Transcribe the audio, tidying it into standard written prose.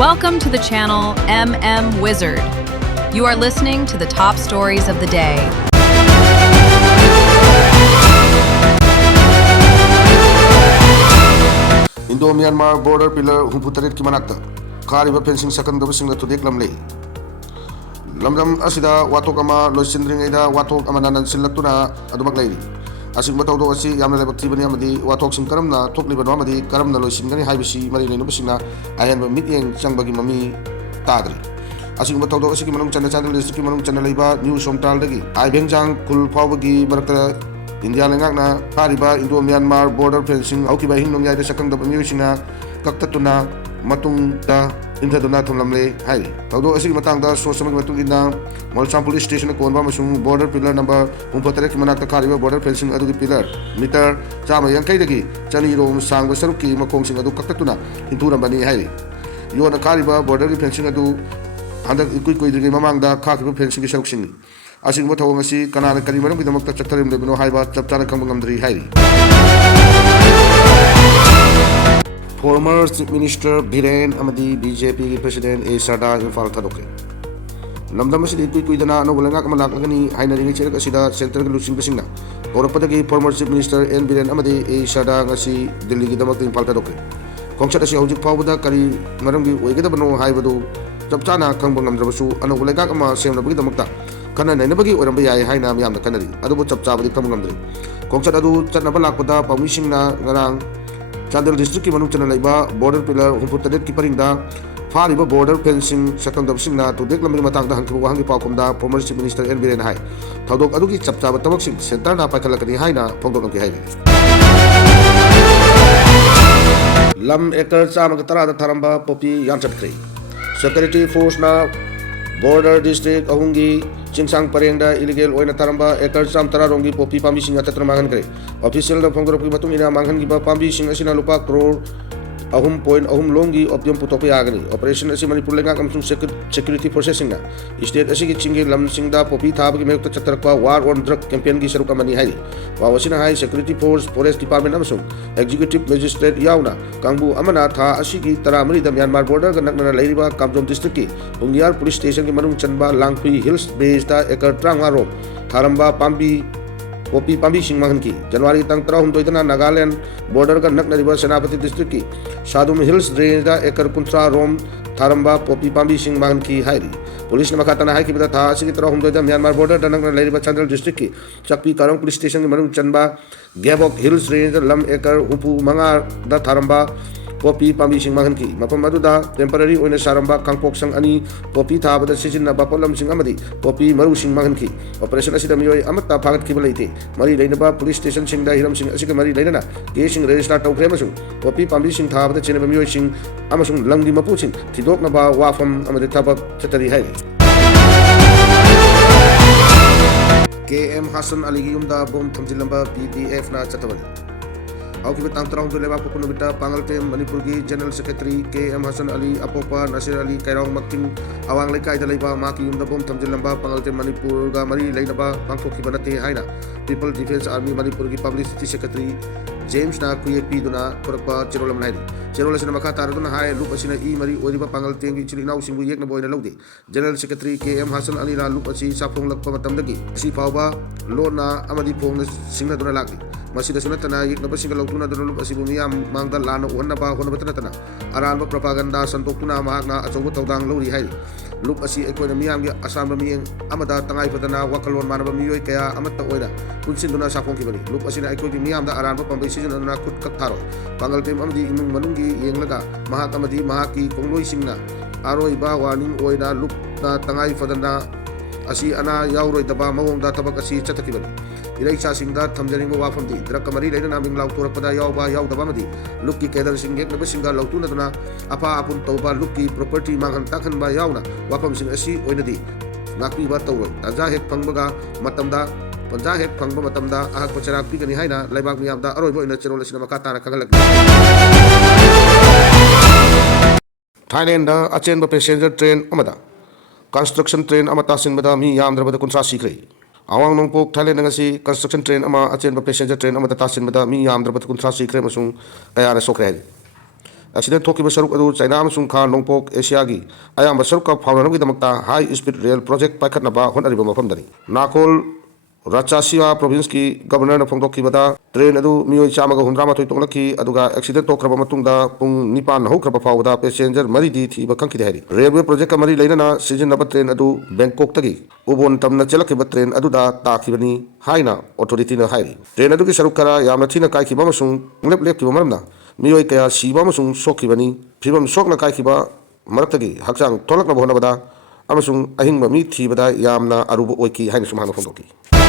Welcome to the channel MM Wizard. You are listening to the top stories of the day. Indo-Myanmar border pillar humputarit ki manakta khariba fencing sakandaba singna tudek lamlei lamdam asida watok ama loisindringaida watok ama nanan sillaktuna adumak leiri asing batawdo asi yamna lebak tibani amadi watok sing karamna thokliba amadi karamna loisingani haibisi mari lenu basingna ayanba mityeng changbagi mami tadri asing batawdo asi ki manung chanda channel list ki manung channel leiba news somtal dagi aibengjang kul phawbagi marakta India lengakna hariba Indo-Myanmar border fencing aukiba hinnom yaida sakangdaba miyusina kaktatuna matungda indaduna thumlamle hai tawdo asigi matangda sosamag matungina Molcham police station konba masung border pillar number 34 manakta khariba border fencing adugi pillar meter chama yankai dagi chani rom sangba saruki makongsing adu kaktatuna hinturambani hai yona khariba border fencing adu handak ikui koidrigi mamangda khariba fencing saruksing asing thawang asi kanana kari maram gidamakta chaktarim lebino haiba chapchana khangba ngamdri hai Former Chief Minister Biren Amadi BJP President A Sada Infal Tadoke lamdam asidi kuidana no bulanga kamalakagani haina ringi cherak asida center ga lusing basingna Korapadagi former Chief Minister N Biren Amadi A Sada ngasi Delhi gidamakta Infal Tadoke kongsat asi hojik phawbada kari maramgi oigedabano haibadu chapchana khangba ngamdrabasu ano bulanga kama semnabagi damakta kana nainabagi oramba yai haina miyamda kanari adubu chapchabadi khangba ngamdri kongsat adu chatnaba lakpada pamisingna ngarang Chandel district ki manung chana laiba border pillar humputadet ki paringda fariba border fencing sakangdab singna to dek lamri matangda hangkibu hangi paukomda former chief minister N Biren hai thodok adugi chapchaba tabak sing center na paikhalakani haina phongdok amki hai lam ekar chama tara da tharamba popi yanchatkri security force na border district ahungi Chingsang parengda illegal oina taramba ekar cham tara rongi popi pambi singa tatra mangan kare official da phongdorop ki batung ina mangan gi ba pambi singa sina lupa crore ahum longi opium putopi agani operation asi Manipur lenga kamsung security processing na state asi ki chingi lam singda popi thab ki mekta chatrakpa war on drug campaign gi saruka mani hai wa wasina hai security force forest department amsung executive magistrate yauna kangbu amana tha asi ki taramari da Myanmar border ga nakna leiriba kamjom district ki ungiar police station ki manung chanba langpui hills base da ekar trangwa rom tharamba pambi Popi Pambi Singh Mahan ki January tang tara humtoidana Nagaland border ka naknariba Senapati district ki Sadum Hills range da ekar kuntra rom tharamba Popi Pambi Singh Mahan ki hairi police ne makatana hai ki bata tha asi ki tara humtoida Myanmar border da nakna leiriba Chandel district ki Chakpi Karong police station ki manung chanba Gabok Hills range lam ekar humpu manga da tharamba Popi Pambi Singh Mahan ki mapam aduda temporary oina saramba kangpok sang ani popi thabada sijinna bapolam sing amadi popi maru sing Mahan ki operation asida miyoi amatta phagat ki balaite mari leinaba police station sing da hiram sing asika mari leina ke sing register tawkre masung popi pambi sing thabada chenaba miyoi sing amasung langdi mapu sing thidok na ba wafam amadi thabak chatari hai KM Hassan Ali gi yumda bom thamjilamba PDF na chatawali Auki betang terang tu lewat pukul beta pangal tem Manipur ki General Secretary KM Hassan Ali Apopa Nasir Ali Kairong Making awang lekai dalaiba maki yumda bom tamjil lamba pangal tem Manipur ga mari lain ba pangko ki banate haina People Defence Army Manipur ki Publicity Secretary James na kuye pi duna korpa cherolam nai cherola sina makha tar duna hai lup asina i mari oriba pangal tem ki chili nau singbu yek na boina lode General Secretary KM Hassan Ali na lup asi sapong lakpa matam dagi si pawba lo na amadi pong singna duna lagi masih da sunatana yek na basing lautuna duna lup asi bumiyam mangda lana wanna ba hona batana aran ba propaganda santokuna mahakna achobo tawdang lori hai lup asi ekonomi am gi asam miyeng amada tangai padana wakalon manaba miyoi kaya amatta oina kunsin duna sapong ki bani lup asina ekoi miyam da aran ba pambai siজন na kut kak tharo pangal tem amdi imung manunggi yenglaga mahak amadi mahaki kongloi singna aroi ba warning oina lup na tangai padana asi ana yauroi daba mawong da tabak asi chataki bani ilai cha singda thamjaring wa famdi drak kamari leina naming lau torak pada yaw ba yaw daba madi lukki kedar singek na singa lau tuna duna apa apun tauba lukki property manghan takhan ba yawna wa fam sing asi oina di ngakpi ba tawroi taja hek pangbaga matamda Panja hek phangba matamda ahak pacharak pi gani haina laibak miyamda aroibo ina cherol asina makata na kagalak Thailand da achen ba passenger train amada construction train amata sinbada mi yamdrabada kunsa sikre awang nongpok Thailand ngasi construction train ama achen ba passenger train amada tasinbada mi yamdrabada kunsa sikre masung kaya na sokre accident थोकिबा सरुक अदु China अमसुंग खा नोंपोक Asia की अयाम सरुक का फाउनरगिदमक्ता high speed rail project पाइखतनबा होनरिबा मफमदनी नाकोल राचासिया प्रोविंस की गवर्नर फोंदोखिबदा ट्रेन अदु मियोय चामगा हुंद्रामाथोय तोंगलखी अदुगा एक्सीडेंट तोखरबा मतुंगदा पुंग निपान हौखरबा फावदा पैसेंजर मरीदी थीबा खंखिदे हारि रेलवे प्रोजेक्ट का मरी लेना सिजनबा ट्रेन अदु बैंकॉक तगी उबोन तमना चलखिबा ट्रेन अदुदा ताखिबनी हाइना ऑथोरिटी ना हाइरी ट्रेन अदुगी सरुक खरा यामना थीना काइखिबा मसुंग लेपलेपखिबा मरमना मियोय कया सीबा मसुंग सोखिबनी फिबम सोकना काइखिबा मरक्तगी हक्चांग थोलकना होनबदा अमसुंग अहिंगबा मी थीबदा यामना अरुब ओइकी हाइना सुमाना फोंदोखी